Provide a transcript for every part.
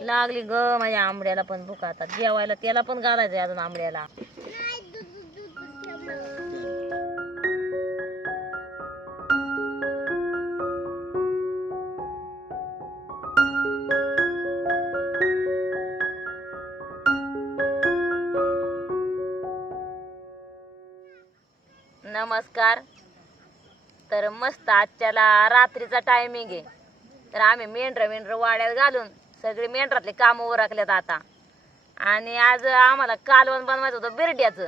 लागली ग माझ्या आंबड्याला पण भूक आता. जेवायला त्याला पण घालायचंय अजून आंबड्याला. आता आजच्याला रात्रीचा टायमिंग आहे. तर आम्ही मेंढरं मेंढरं वाड्यात घालून सगळे मेंढरातले कामं उरकल्यात आता. आणि आज आम्हाला कालवण बनवायचं होतं बिरड्याचं.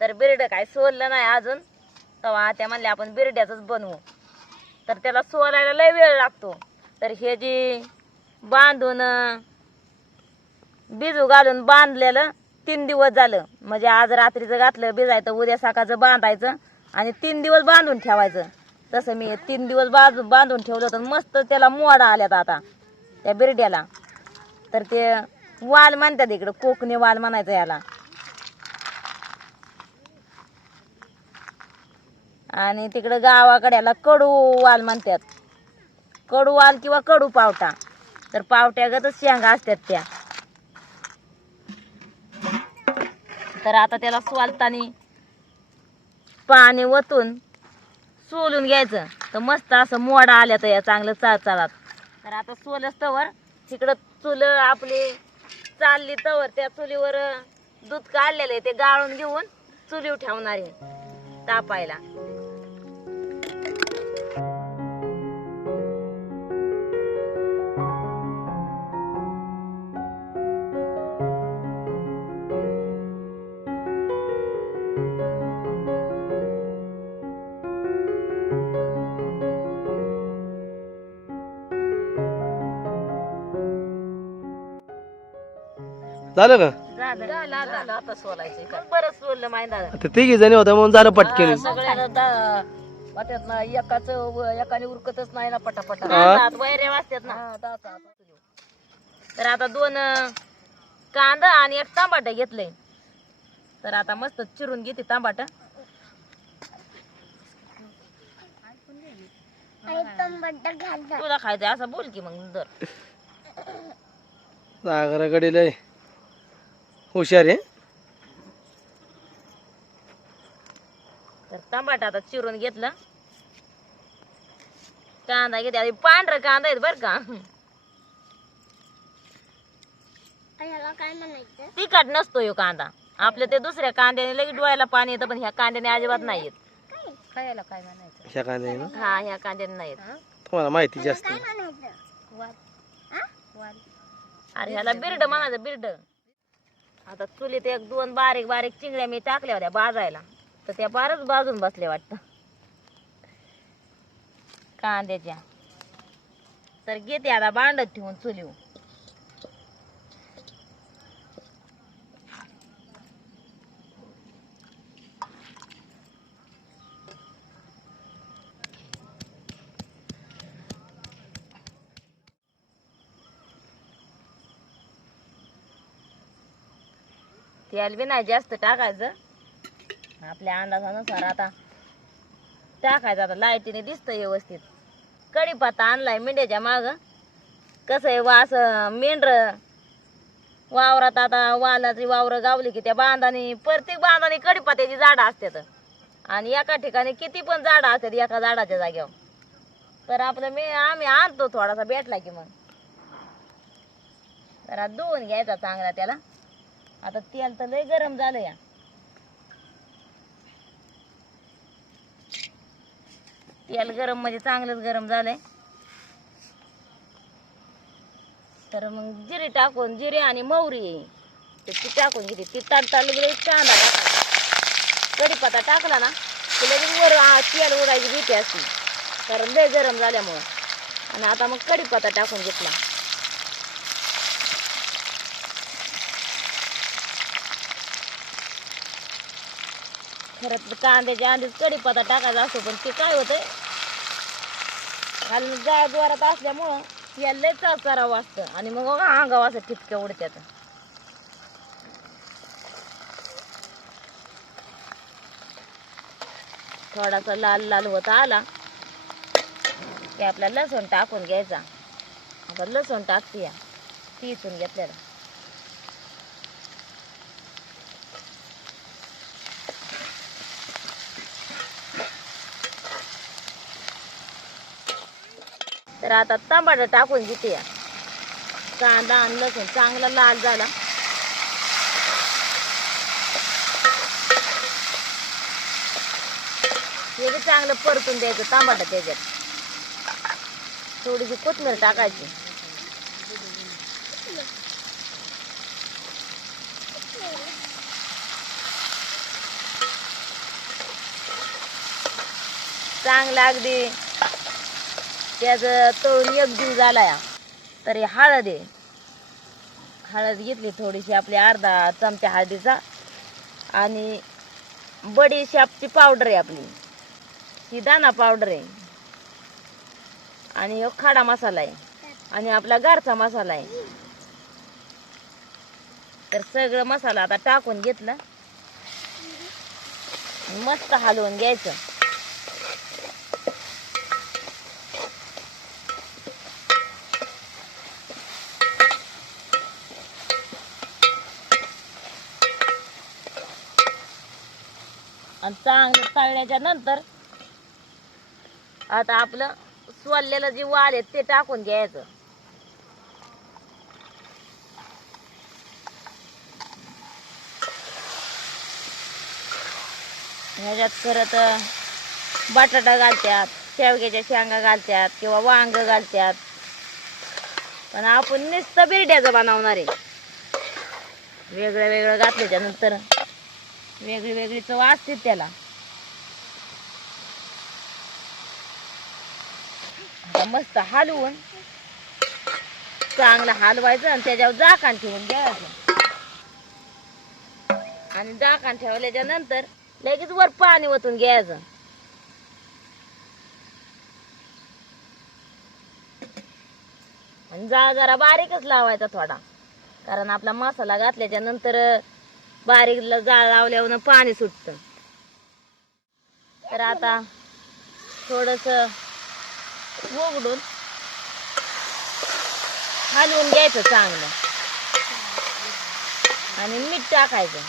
तर बिरडं काय सोललं नाही अजून. तेव्हा त्या म्हणले आपण बिरड्याचंच बनवू. तर त्याला सोलायला लय वेळ लागतो. तर हे जी बांधून बिजू घालून बांधलेलं तीन दिवस झालं. म्हणजे आज रात्रीचं घातलं भिजायचं उद्या सकाळचं बांधायचं आणि तीन दिवस बांधून ठेवायचं. तसं मी तीन दिवस बाजू बांधून ठेवलं होतं. मस्त त्याला मोडा आल्यात आता त्या बिरड्याला. तर ते वाल म्हणतात इकडं कोकणी वाल म्हणायचं याला. आणि तिकडं गावाकडे याला कडू वाल म्हणतात. कडू वाल किंवा कडू पावटा. तर पावट्यागतच शेंगा असतात त्या. तर आता त्याला स्वालतानी पाणी वतून सोलून घ्यायचं. तर मस्त असं मोडा आल्या तर या चांगलं चाल चालात. तर आता सोलस तवर तिकडं चुल आपली चालली तवर त्या चुलीवर दूध काढलेलं आहे ते गाळून घेऊन चुलीव ठेवणार आहे. तापायला. झालं का? झालं झालं आता सोलायचं बरं सोललं माहिती आता तिघी जणी होत्या म्हणून झालं पटकन. हा, दा- वाटत ना एकाच एकाने उरकतच नाही ना पटापटा. दात वैरे वाजतात ना. तर आता दोन अं, कांदा आणि एक तांबाट घेतलंय. तर आता मस्त चिरून घेते तांबाट. तुला खायचं असं बोल की मग दर. सागराकडे लय. हुशार आहे. तर तांबाट आता चिरून घेतलं. कांदा घेते आधी. पांढरा कांदा आहेत बर का. तिखट नसतो ह्यो कांदा. आपल्या ते दुसऱ्या कांद्याने लगेच डोळ्याला पाणी येतं पण ह्या कांद्याने अजिबात नाही येत. खायला काय म्हणायचं? ह्या कांद्याने ना? हा ह्या कांद्याने नाही येत. तुम्हाला माहिती जास्त. आहे. अरे ह्याला बिर्ड म्हणायचं बिर्ड. आता चुलीत एक दोन बारीक बारीक चिंगड्या मी टाकल्या होत्या बाजायला. तर त्या बारच बाजून बसल्या वाटतं. कांद्याच्या. तर घेते आता बांडत ठेवून चुलीवर. तेल बी नाही जास्त टाकायचं. आपल्या अंदाजानुसार आता टाकायचं आता लाईटीने दिसतं व्यवस्थित. कढीपत्ता आणलाय मेंढ्याच्या मागं. कसं आहे वा असं वावरात आता वालाची वावरं गावली की त्या बांधाने प्रत्येक बांधाने कढीपत्त्याची झाडं असतात आणि एका ठिकाणी किती पण झाडं असतात एका झाडाच्या जागेवर. तर आपलं मी आम्ही आणतो थोडासा भेटला की मग. जरा धुवून घ्यायचा चांगला त्याला. आता तेल तर लय गरम झालं या. तेल गरम म्हणजे चांगलंच गरम झालंय. तर मग जिरे टाकून जिरे आणि मोहरी ती टाकून घेते. ती तडताल लगेच कांदा टाकायचा. कढीपत्ता टाकला ना की लगेच वर तेल उडायची भीती असते. कारण लय गरम झाल्यामुळं. आणि आता मग कढीपत्ता टाकून घेतला. खरं तर कांद्याच्या आधीच कढीपत्ता टाकायचा असतो पण ते काय होतंय? आणि जाय द्वारात असल्यामुळं याला लय चाच करावं असतं. आणि मग अंगाव असं ठिपक्या उडत्यात. थोडासा लाल लाल होता आला की आपला लसूण टाकून घ्यायचा. आता लसूण टाकते या. पिसून घेतलेला तर आता टमाटर टाकून घेते. या कांदा आणि लसूण चांगला लाल झाला. हे बी चांगलं परतून द्यायचं टमाटर त्याच्यात. थोडीशी कोथमीर टाकायची. चांगलं अगदी. त्याचं तळून एक जीव झाला या तर हळद आहे. हळद घेतली थोडीशी आपली अर्धा चमचा हळदीचा. आणि बडीशापची पावडर आहे आपली. ही दाना पावडर आहे. आणि खाडा मसाला आहे. आणि आपला गारचा मसाला आहे. तर सगळं मसाला आता टाकून घेतलं. मस्त हलवून घ्यायचं आणि चांगलं तळण्याच्या नंतर आता आपलं सोललेलं जे वाल आहे ते टाकून घ्यायचं. ह्याच्यात परत बटाटा घालतात शेवग्याच्या शेंगा घालत्यात किंवा वांग घालत्यात. पण आपण नुसतं बिरड्याचं बनवणार आहे. वेगळं वेगळं घातल्याच्या नंतर वेगळी वेगळी चव असते त्याला. मस्त हलवून चांगला हलवायचं आणि त्याच्यावर झाकण ठेवून घ्यायचं. आणि झाकण ठेवल्याच्या नंतर लगेच वर पाणी ओतून घ्यायचं. आणि जाळ जरा बारीकच लावायचा थोडा. कारण आपला मसाला घातल्याच्या नंतर बारीक जाळ लावल्यावर पाणी सुटतं. तर आता थोडस उघडून हलवून घ्यायचं चांगलं. आणि मीठ टाकायचं.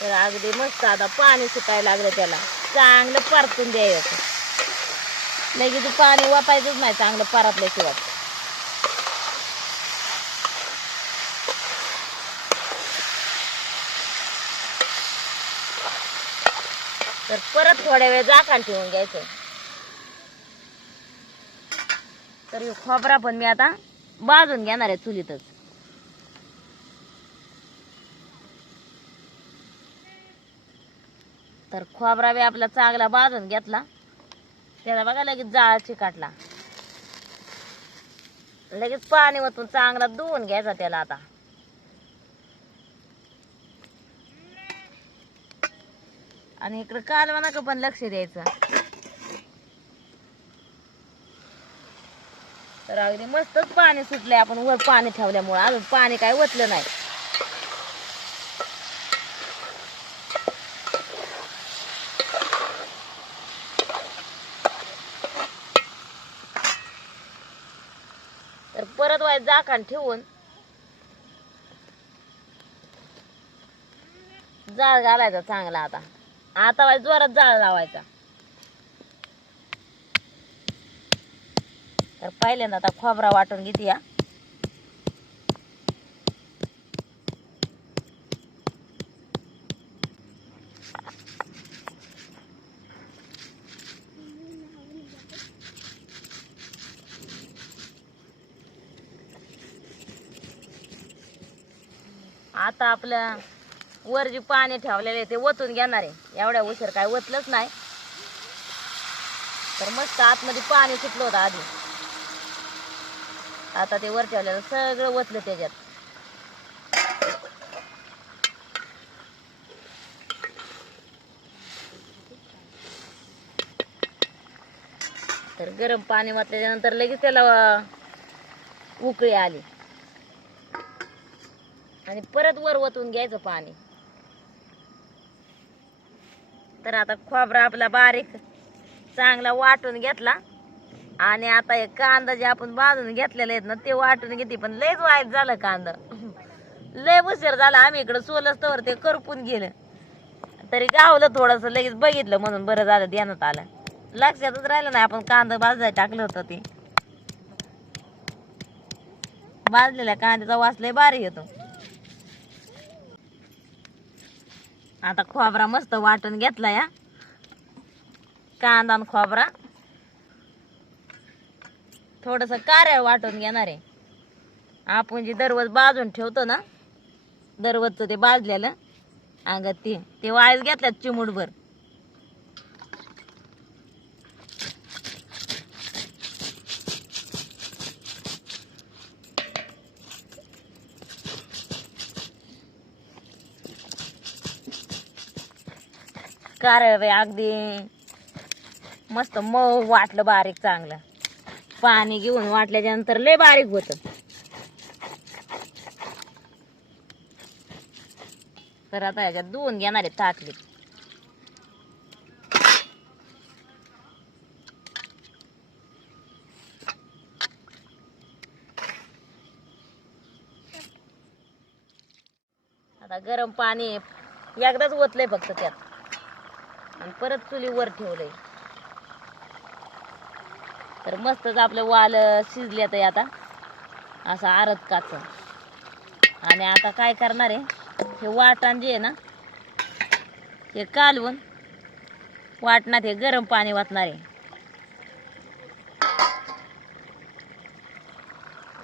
तर अगदी मस्त आता पाणी सुटायला लागलं त्याला. चांगलं परतून द्यायचं. लगेच पाणी वापायचंच नाही चांगलं परतल्याशिवाय. तर परत थोड्या वेळ जाकान ठेवून घ्यायचं. तर खोबरा पण मी आता भाजून घेणार आहे चुलीतच. तर खोबरा बी आपला चांगला भाजून घेतला. त्याला बघा लगेच जाळ चिकाटला. लगेच पाणी वतून चांगला धुवून घ्यायचा त्याला आता. आणि इकडं कालवा नका पण लक्ष द्यायचं. तर अगदी मस्तच पाणी सुटलंय आपण वर पाणी ठेवल्यामुळे. अजून पाणी काय ओतलं नाही. तर परत वाय जाकान ठेवून जाळ घालायचा चांगला आता. आता वाय जोरात जाळ लावायचा. तर पहिल्यांदा आता खोबरा वाटून घेते या. आता आपल्या वर जे पाणी ठेवलेले आहे ते ओतून घेणार आहे. एवढ्या उशीर काय ओतलंच नाही. तर मस्त आतमध्ये पाणी सुटलं होतं आधी. आता ते वर ठेवलेलं सगळं ओतलं त्याच्यात. तर गरम पाणी वाटल्याच्यानंतर लगेच त्याला उकळी आली. आणि परत वर ओतून घ्यायचं पाणी. तर आता खोबरा आपला बारीक चांगला वाटून घेतला. आणि आता हे कांदा जे आपण बांधून घेतलेले आहेत ना ते वाटून घेते. पण लयच वाईट झालं कांदा. लय उशीर झाला. आम्ही इकडं सोलच तर ते करपून गेलं. तरी गावलं थोडंसं लगेच बघितलं म्हणून बरं झालं ध्यानात आलं. लक्षातच राहिलं नाही आपण कांदा भाजाय टाकलं होतं ते. भाजलेल्या कांद्याचा वास लय भारी येतो. आता खोबरा मस्त वाटून घेतला या. कांदा आणि खोबरा. थोडस कार्य वाटून घेणार आहे. आपण जे दररोज बाजून ठेवतो ना दररोजचं ते भाजलेलं अंगात ते ते वाळच घेतल्यात चिमूटभर. कारवे अगदी मस्त मऊ वाटलं बारीक चांगलं. पाणी घेऊन वाटल्याच्या नंतर लय बारीक होत. तर आता ह्याच्यात धुवून घेणार आहे ताटली. आता गरम पाणी एकदाच ओतलंय फक्त त्यात. आणि परत चुलीवर ठेवलंय. तर मस्तच आपलं वाल शिजले तर आता. असं आरत काच आणि आता काय करणार आहे? हे वाटण जे आहे ना हे कालवून वाटणात हे गरम पाणी वाटणार आहे.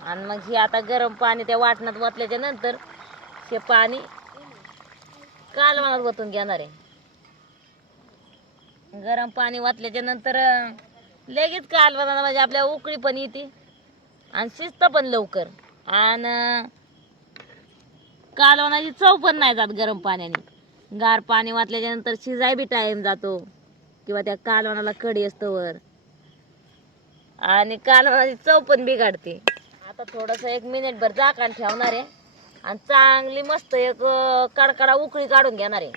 आणि मग हे आता गरम पाणी त्या वाटणात वाटल्याच्या नंतर हे पाणी कालवणात वतून घेणार आहे. गरम पाणी वाचल्याच्या नंतर लगेच कालवणाला म्हणजे आपल्या उकळी पण येते. आणि शिजतं पण लवकर. आणि कालवणाची चव पण नाही जात गरम पाण्याने. गार पाणी वाचल्याच्या नंतर शिजाय बी जातो. किंवा त्या कालवणाला कडी असतं वर आणि कालवणाची चव पण बिघडते. आता थोडस एक मिनिट भर झाकण ठेवणार आहे. आणि चांगली मस्त एक कडकडा उकळी काढून घेणार आहे.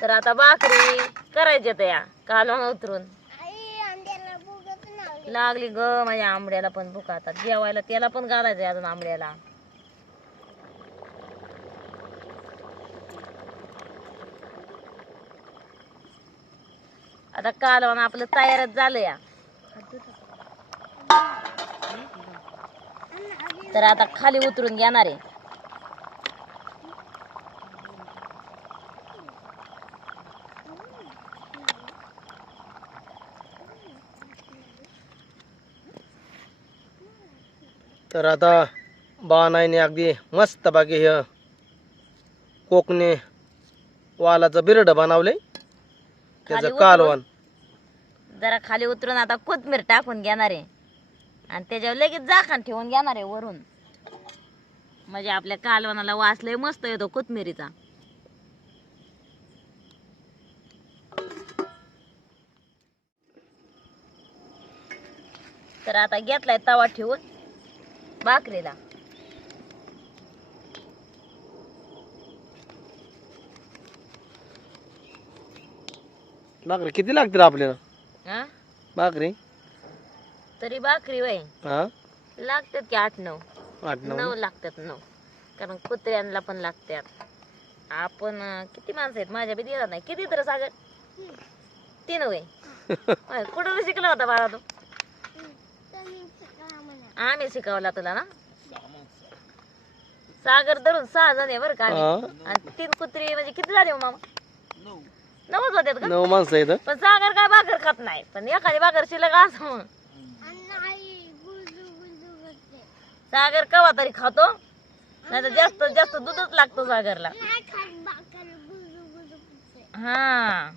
तर आता भाकरी करायच्या त्या कालवण उतरून. लागली ग माझ्या आंबड्याला पण भूक आता. जेवायला त्याला पण घालायचंय अजून आंबड्याला आता कालवण आपलं तयारच झालं या. तर आता खाली उतरून घेणार आहे. तर आता बाणाईने अगदी मस्त बाकी हे कोकणे वालाचं बिरड बनवलंय. त्याचं कालवण. जरा खाली उतरून आता कोथमीर टाकून घेणार आहे. आणि त्याच्यावर लगेच झाकण ठेवून घेणार आहे वरून. म्हणजे आपल्या कालवणाला वास लय मस्त येतो कोथमिरीचा. तर आता घेतलाय तवा ठेवून. भाकरीला. भाकरी किती लागतील आपल्याला? हा? भाकरी? तरी भाकरी वय हा? लागतात की आठ नऊ. आठ नऊ नऊ लागतात नऊ. कारण कुत्र्यांना पण लागतात. आपण अं, किती माणसं आहेत? माझ्या बी दिला नाही. किती तर सागर तीन वय होय, कुठं शिकला होता बाळा तू? आम्ही शिकवला तुला ना? सागर धरून सहा जण आहे बरं का आम्ही. आणि तीन कुत्री म्हणजे किती झाले हो मामा? नऊच होते का? नऊ माणसं आहेत पण सागर काय भाकर खात नाही पण एखादी भाकर शिल्लक असं मग सागर कवा तरी खातो. नाही तर जास्त जास्त दूधच लागतो सागरला. हा.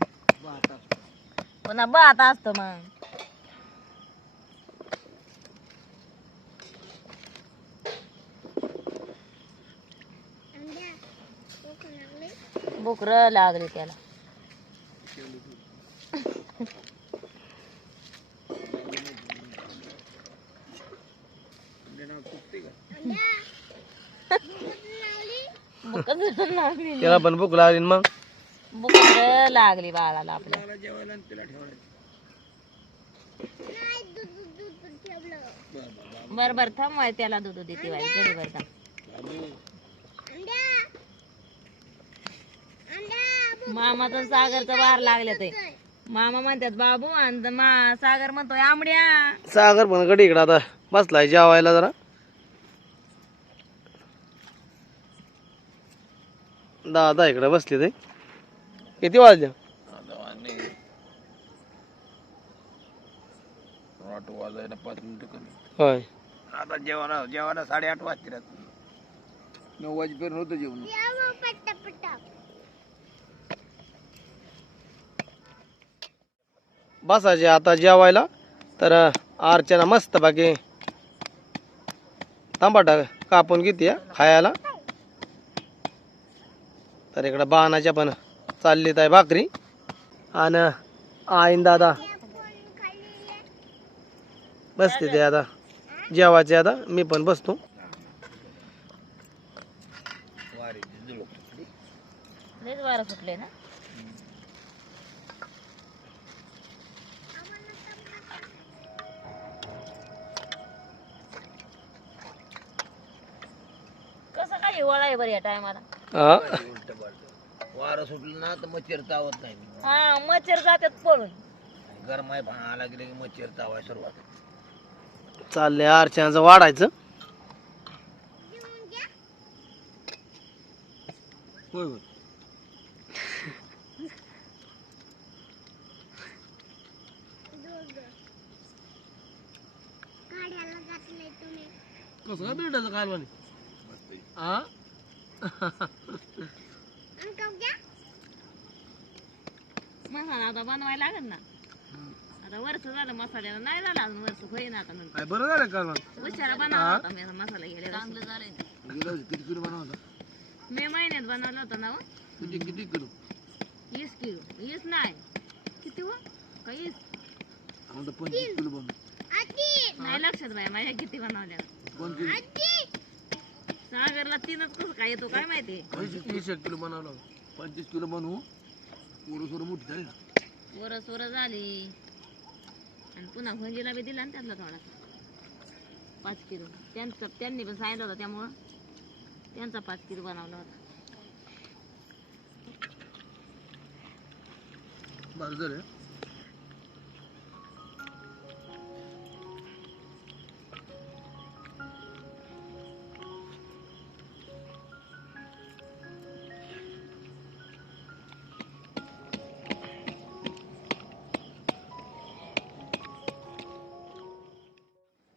पुन्हा भात असतो मग. बुकर लागली त्याला. त्याला पण भूक लागली न मग? बुकच लागली बाळाला आपल्या. बर बर थांब त्याला दूध देते वाय जरी बर थांब. मामाचा सागरचा बार लागल्या ते. मामा म्हणतात बाबू आणि मा सागर म्हणतोय आंबड्या. सागर पण गडी इकडं आता. बसलाय जेवायला जरा. दादा इकडे बसले ते. किती वाजल्या होय. आता जेवणा जेवणा साडेआठ वाजतील नऊ वाजेपर्यंत होतं जेवण. बसायचे आता जेवायला. तर अर्चना मस्त बाकी. तांबाटा कापून घेते खायला. तर इकडं बाणाच्या पण चाललीत आहे भाकरी. आणि आईन दादा. बसते ते आता. जेवायचे आता. मी पण बसतो. सुटले ना? कसं हिवाळा आहे बरं या टायमाला. हा? वारं सुटलं ना तर मच्छर चावत नाही. हा मच्छर जातात पळून. गरम आहे आला गेले की मच्छर चावाय सुरुवात. चाललंय अर्चनाचं वाढायचं. होय होय. कसं काय भेटायचं कालवानी? हा मसाला आता बनवायला लागत ना. आता वर्ष झालं मसाल्याला नाही झालं अजून वर्ष होईना आता नंतर. काय बरं झालं कालवान उशारा बनवला होता मी आता मसाला गेले चांगलं झालंय. गेल्या वर्षी किती किलो बनवता मे महिन्यात बनवला होता ना हो? किती किती किलो? वीस किलो. वीस नाही. किती हो? का वीस? आम्हाला पंचवीस किलो बनव. नाही लक्षात बाय माझ्या किती बनवल्या. पंचवीस. सागरला तीनच कसं काय येतो काय माहिती? वीस एक किलो बनवलं. पंचवीस किलो बनवू. पोरं सोरं मोठी झाली ना. वर सोर झाली. आणि पुन्हा भंजीला बी दिला ना त्यातला थोडा पाच किलो. त्यांचं त्यांनी पण सांगितलं होतं त्यामुळं. त्यांचा पाच किलो बनवला होता. बरं झालं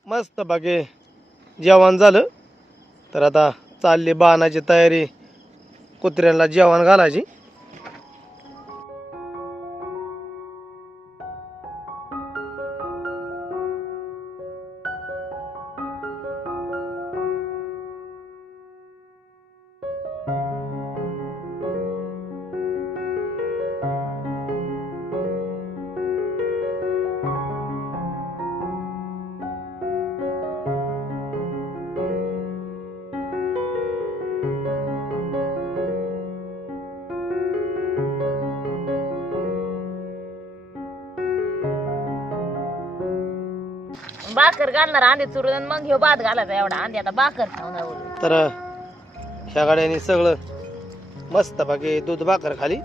मस्त बाकी जेवण झालं. तर आता चालली बाणाची तयारी कुत्र्यांना जेवण घालायची. भाकर घालणार अंडी चुरून मग ह्यो भात घालायचा एवढा अंडी आता भाकर खाऊन बोलू. तर ह्या गाड्याने सगळं मस्त बाकी दूध भाकर खाली